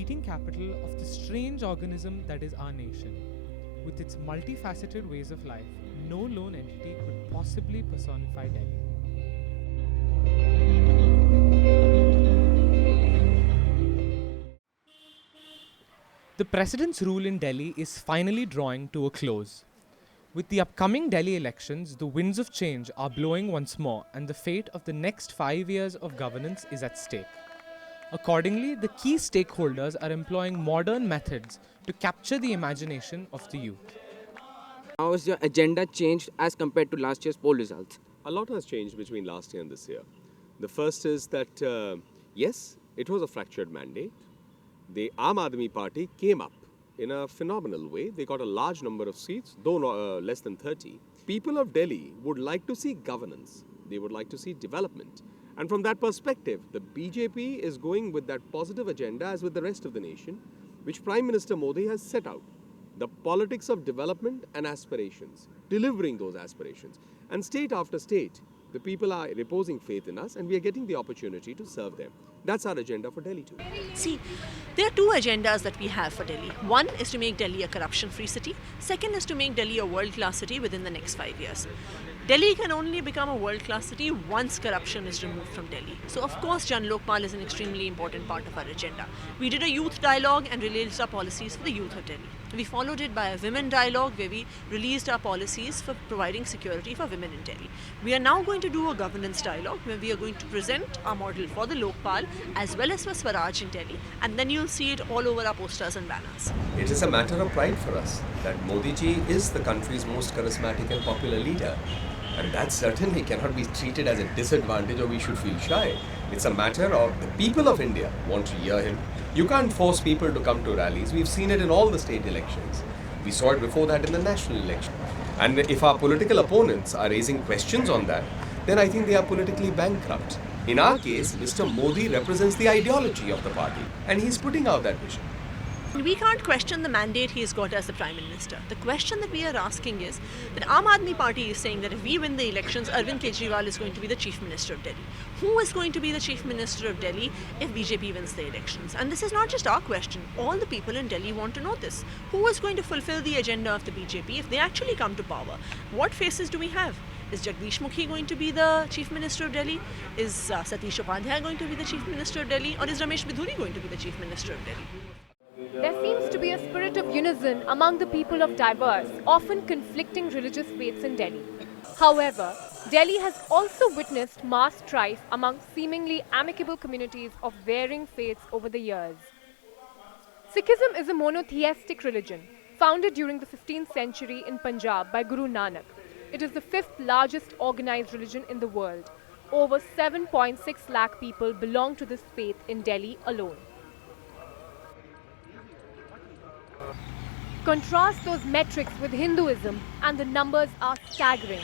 fleeting capital of the strange organism that is our nation. With its multifaceted ways of life, no lone entity could possibly personify Delhi. The president's rule in Delhi is finally drawing to a close. With the upcoming Delhi elections, the winds of change are blowing once more, and the fate of the next 5 years of governance is at stake. Accordingly, the key stakeholders are employing modern methods to capture the imagination of the youth. How has your agenda changed as compared to last year's poll results? A lot has changed between last year and this year. The first is that, yes, it was a fractured mandate. The Aam Aadmi Party came up in a phenomenal way. They got a large number of seats, though less than 30. People of Delhi would like to see governance. They would like to see development. And from that perspective, the BJP is going with that positive agenda as with the rest of the nation, which Prime Minister Modi has set out. The politics of development and aspirations, delivering those aspirations. And state after state, the people are reposing faith in us and we are getting the opportunity to serve them. That's our agenda for Delhi too. See, there are two agendas that we have for Delhi. One is to make Delhi a corruption-free city. Second is to make Delhi a world-class city within the next 5 years. Delhi can only become a world-class city once corruption is removed from Delhi. So of course Jan Lokpal is an extremely important part of our agenda. We did a youth dialogue and released our policies for the youth of Delhi. We followed it by a women dialogue where we released our policies for providing security for women in Delhi. We are now going to do a governance dialogue where we are going to present our model for the Lokpal as well as for Swaraj in Delhi, and then you'll see it all over our posters and banners. It is a matter of pride for us that Modi ji is the country's most charismatic and popular leader. And that certainly cannot be treated as a disadvantage or we should feel shy. It's a matter of the people of India want to hear him. You can't force people to come to rallies. We've seen it in all the state elections. We saw it before that in the national election. And if our political opponents are raising questions on that, then I think they are politically bankrupt. In our case, Mr. Modi represents the ideology of the party and he's putting out that vision. We can't question the mandate he's got as the Prime Minister. The question that we are asking is that Aam Aadmi Party is saying that if we win the elections, Arvind Kejriwal is going to be the Chief Minister of Delhi. Who is going to be the Chief Minister of Delhi if BJP wins the elections? And this is not just our question. All the people in Delhi want to know this. Who is going to fulfill the agenda of the BJP if they actually come to power? What faces do we have? Is Jagdish Mukhi going to be the Chief Minister of Delhi? Is Satish Upadhyay going to be the Chief Minister of Delhi? Or is Ramesh Bidhuri going to be the Chief Minister of Delhi? There seems to be a spirit of unison among the people of diverse, often conflicting religious faiths in Delhi. However, Delhi has also witnessed mass strife among seemingly amicable communities of varying faiths over the years. Sikhism is a monotheistic religion, founded during the 15th century in Punjab by Guru Nanak. It is the fifth largest organized religion in the world. Over 7.6 lakh people belong to this faith in Delhi alone. Contrast those metrics with Hinduism and the numbers are staggering.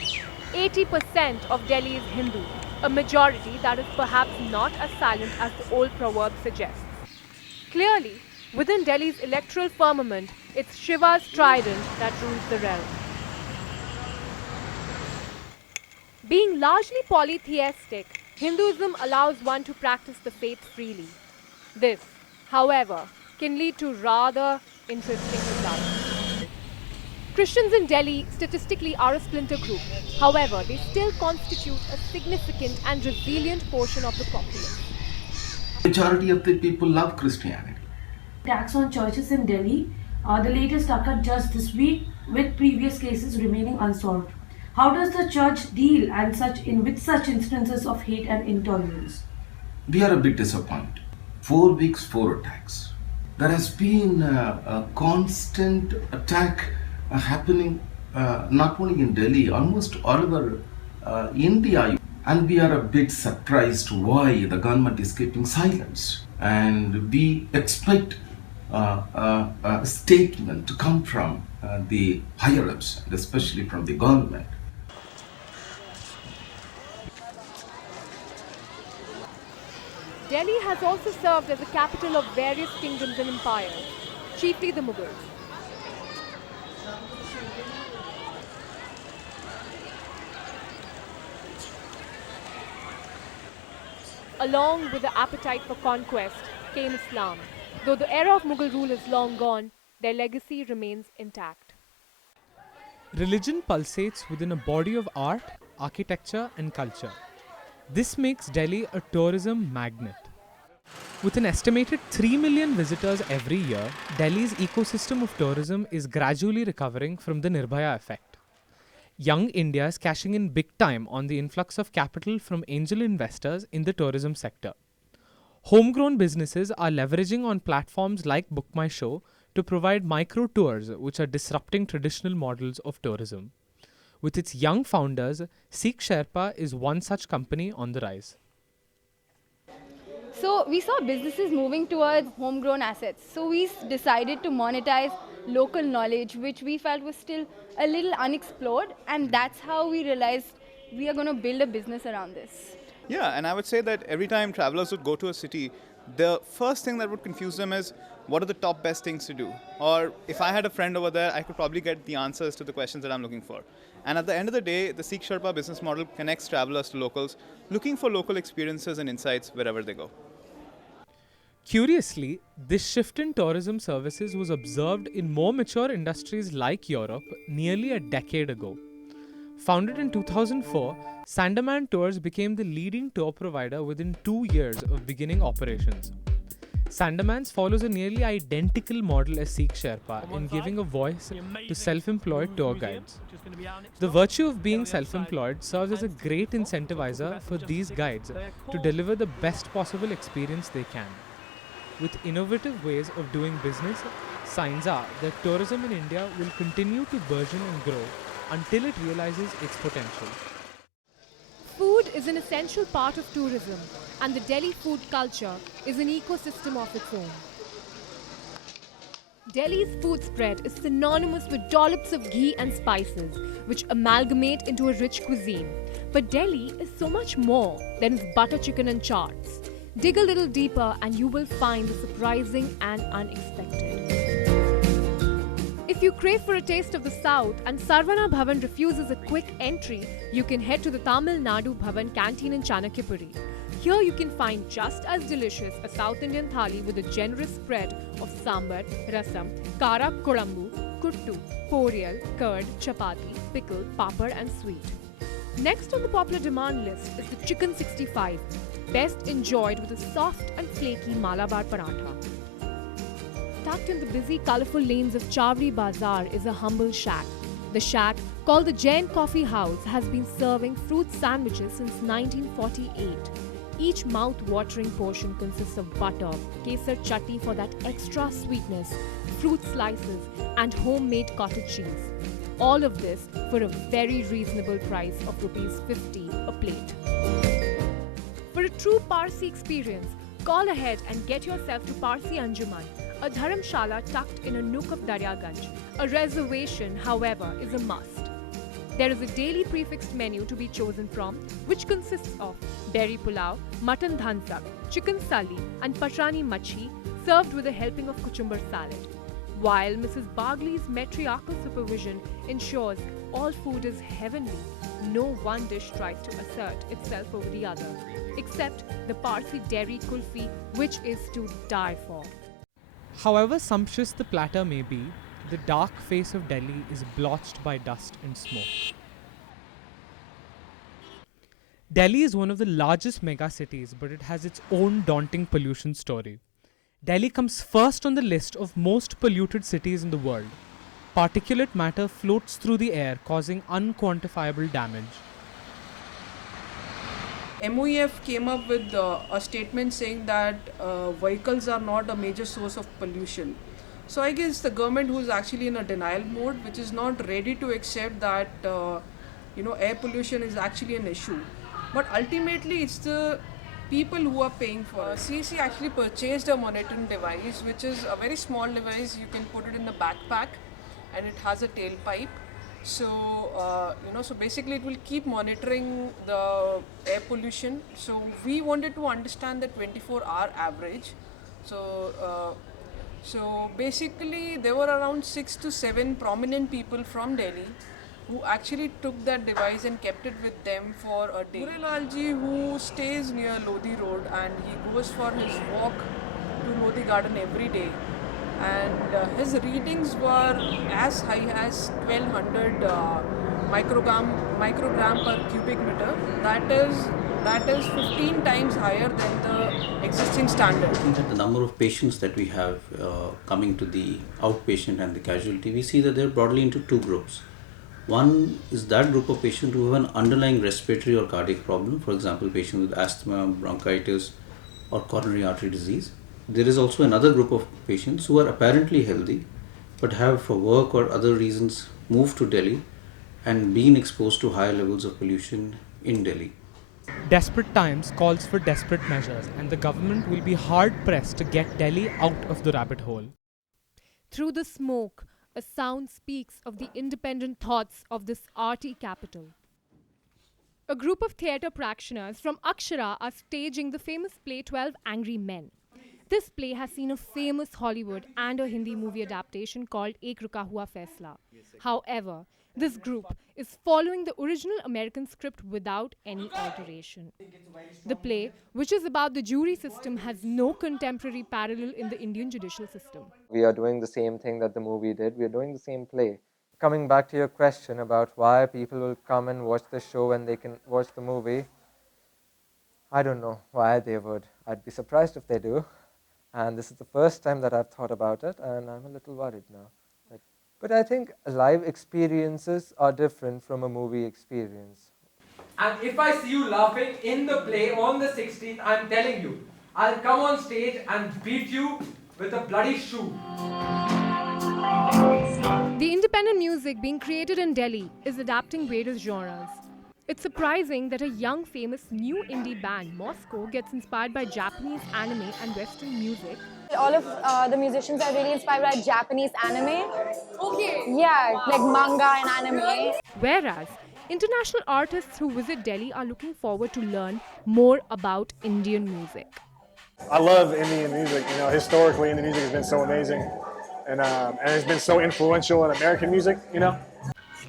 80% of Delhi is Hindu, a majority that is perhaps not as silent as the old proverb suggests. Clearly, within Delhi's electoral firmament, it's Shiva's trident that rules the realm. Being largely polytheistic, Hinduism allows one to practice the faith freely. This, however, can lead to rather interesting results. Christians in Delhi statistically are a splinter group. However, they still constitute a significant and resilient portion of the populace. Majority of the people love Christianity. Attacks on churches in Delhi, the latest occurred just this week, with previous cases remaining unsolved. How does the church deal with such instances of hate and intolerance? We are a bit disappointed. 4 weeks, 4 attacks. There has been a constant attack happening not only in Delhi, almost all over India. And we are a bit surprised why the government is keeping silence. And we expect a statement to come from the higher-ups, especially from the government. Delhi has also served as the capital of various kingdoms and empires, chiefly the Mughals. Along with the appetite for conquest came Islam. Though the era of Mughal rule is long gone, their legacy remains intact. Religion pulsates within a body of art, architecture, and culture. This makes Delhi a tourism magnet. With an estimated 3 million visitors every year, Delhi's ecosystem of tourism is gradually recovering from the Nirbhaya effect. Young India is cashing in big time on the influx of capital from angel investors in the tourism sector. Homegrown businesses are leveraging on platforms like Book My Show to provide micro tours, which are disrupting traditional models of tourism. With its young founders, Seek Sherpa is one such company on the rise. So we saw businesses moving towards homegrown assets. So we decided to monetize local knowledge, which we felt was still a little unexplored, and that's how we realized we are going to build a business around this. Yeah, and I would say that every time travelers would go to a city, the first thing that would confuse them is what are the top best things to do? Or if I had a friend over there, I could probably get the answers to the questions that I'm looking for. And at the end of the day, the Seek Sherpa business model connects travelers to locals, looking for local experiences and insights wherever they go. Curiously, this shift in tourism services was observed in more mature industries like Europe nearly a decade ago. Founded in 2004, Sandaman Tours became the leading tour provider within 2 years of beginning operations. Sandamans follows a nearly identical model as Seek Sherpa in giving a voice to self-employed tour guides. The virtue of being self-employed serves as a great incentivizer for these guides to deliver the best possible experience they can. With innovative ways of doing business, signs are that tourism in India will continue to burgeon and grow until it realizes its potential. Food is an essential part of tourism, and the Delhi food culture is an ecosystem of its own. Delhi's food spread is synonymous with dollops of ghee and spices, which amalgamate into a rich cuisine. But Delhi is so much more than its butter chicken and chaats. Dig a little deeper and you will find the surprising and unexpected. If you crave for a taste of the South and Sarvana Bhavan refuses a quick entry, you can head to the Tamil Nadu Bhavan canteen in Chanakyapuri. Here you can find just as delicious a South Indian thali with a generous spread of sambar, rasam, kara korambu, kuttu, poriyal, curd, chapati, pickle, papad and sweet. Next on the popular demand list is the chicken 65, best enjoyed with a soft and flaky Malabar paratha. Tucked in the busy, colourful lanes of Chavri Bazaar is a humble shack. The shack, called the Jain Coffee House, has been serving fruit sandwiches since 1948. Each mouth-watering portion consists of butter, kesar chutney for that extra sweetness, fruit slices, and homemade cottage cheese. All of this for a very reasonable price of Rs 50 a plate. For a true Parsi experience, call ahead and get yourself to Parsi Anjuman, a dharamshala tucked in a nook of Daryaganj. A reservation, however, is a must. There is a daily prefixed menu to be chosen from, which consists of berry pulao, mutton dhansak, chicken sali, and pashani machi, served with a helping of cucumber salad. While Mrs. Bagley's matriarchal supervision ensures all food is heavenly, no one dish tries to assert itself over the other, except the Parsi dairy kulfi, which is to die for. However sumptuous the platter may be, the dark face of Delhi is blotched by dust and smoke. Delhi is one of the largest megacities, but it has its own daunting pollution story. Delhi comes first on the list of most polluted cities in the world. Particulate matter floats through the air, causing unquantifiable damage. MOEF came up with a statement saying that vehicles are not a major source of pollution. So I guess the government, who is actually in a denial mode, which is not ready to accept that air pollution is actually an issue. But ultimately, it's the people who are paying for it. CEC actually purchased a monitoring device, which is a very small device. You can put it in the backpack, and it has a tailpipe. So so basically it will keep monitoring the air pollution. So we wanted to understand the 24-hour average. So basically there were around 6 to 7 prominent people from Delhi who actually took that device and kept it with them for a day. Gurelal ji, who stays near Lodi Road, and he goes for his walk to Modi Garden every day, and his readings were as high as 1200 microgram per cubic meter. That is 15 times higher than the existing standard. I think that the number of patients that we have coming to the outpatient and the casualty, we see that they're broadly into two groups. One is that group of patients who have an underlying respiratory or cardiac problem, for example, patients with asthma, bronchitis, or coronary artery disease. There is also another group of patients who are apparently healthy but have, for work or other reasons, moved to Delhi and been exposed to higher levels of pollution in Delhi. Desperate times calls for desperate measures, and the government will be hard-pressed to get Delhi out of the rabbit hole. Through the smoke, a sound speaks of the independent thoughts of this arty capital. A group of theatre practitioners from Akshara are staging the famous play 12 Angry Men. This play has seen a famous Hollywood and a Hindi movie adaptation called Ek Ruka Hua Faisla. However, this group is following the original American script without any alteration. The play, which is about the jury system, has no contemporary parallel in the Indian judicial system. We are doing the same thing that the movie did. We are doing the same play. Coming back to your question about why people will come and watch the show when they can watch the movie, I don't know why they would. I'd be surprised if they do. And this is the first time that I've thought about it, and I'm a little worried now. But I think live experiences are different from a movie experience. And if I see you laughing in the play on the 16th, I'm telling you, I'll come on stage and beat you with a bloody shoe. The independent music being created in Delhi is adapting various genres. It's surprising that a young, famous new indie band, Moscow, gets inspired by Japanese anime and Western music. All of the musicians are really inspired by Japanese anime. Okay. Yeah, wow. Like manga and anime. Whereas international artists who visit Delhi are looking forward to learn more about Indian music. I love Indian music. You know, historically, Indian music has been so amazing, and it's been so influential in American music. You know.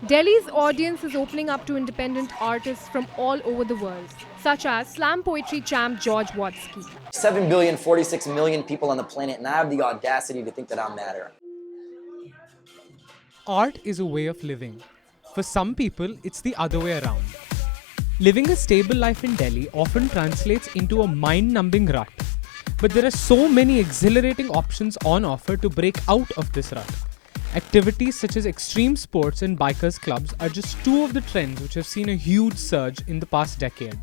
Delhi's audience is opening up to independent artists from all over the world, such as slam poetry champ George Watsky. 7,046,000,000 people on the planet, and I have the audacity to think that I'm matter. Art is a way of living. For some people, it's the other way around. Living a stable life in Delhi often translates into a mind-numbing rut. But there are so many exhilarating options on offer to break out of this rut. Activities such as extreme sports and bikers clubs are just two of the trends which have seen a huge surge in the past decade.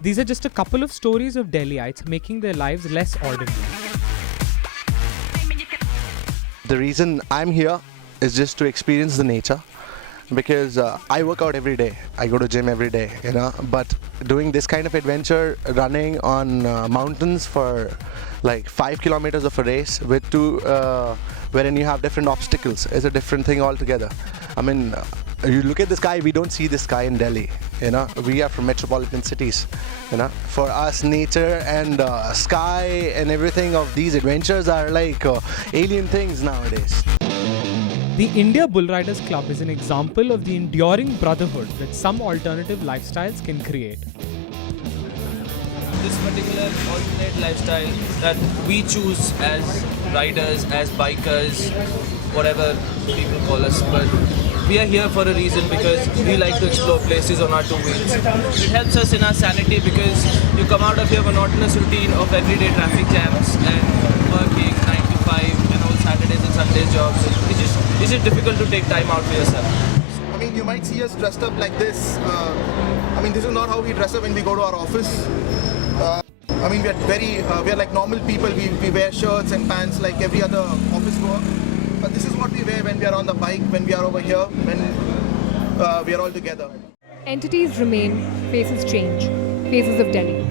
These are just a couple of stories of Delhiites making their lives less ordinary. The reason I'm here is just to experience the nature, because I work out every day. I go to gym every day, you know, but doing this kind of adventure, running on mountains for like 5 kilometers of a race with wherein you have different obstacles is a different thing altogether. I mean, you look at the sky, we don't see the sky in Delhi, you know. We are from metropolitan cities, you know. For us, nature and sky and everything of these adventures are like alien things nowadays. The India Bull Riders Club is an example of the enduring brotherhood that some alternative lifestyles can create. This particular alternate lifestyle that we choose as riders, as bikers, whatever people call us, but we are here for a reason because we like to explore places on our two wheels. It helps us in our sanity because you come out of your monotonous routine of everyday traffic jams and working 9 to 5 and all Saturdays and Sundays jobs. It's just difficult to take time out for yourself. I mean, you might see us dressed up like this. I mean, this is not how we dress up when we go to our office. I mean, we are like normal people. We wear shirts and pants like every other office goer. But this is what we wear when we are on the bike, when we are over here, when we are all together. Entities remain, faces change. Faces of Delhi.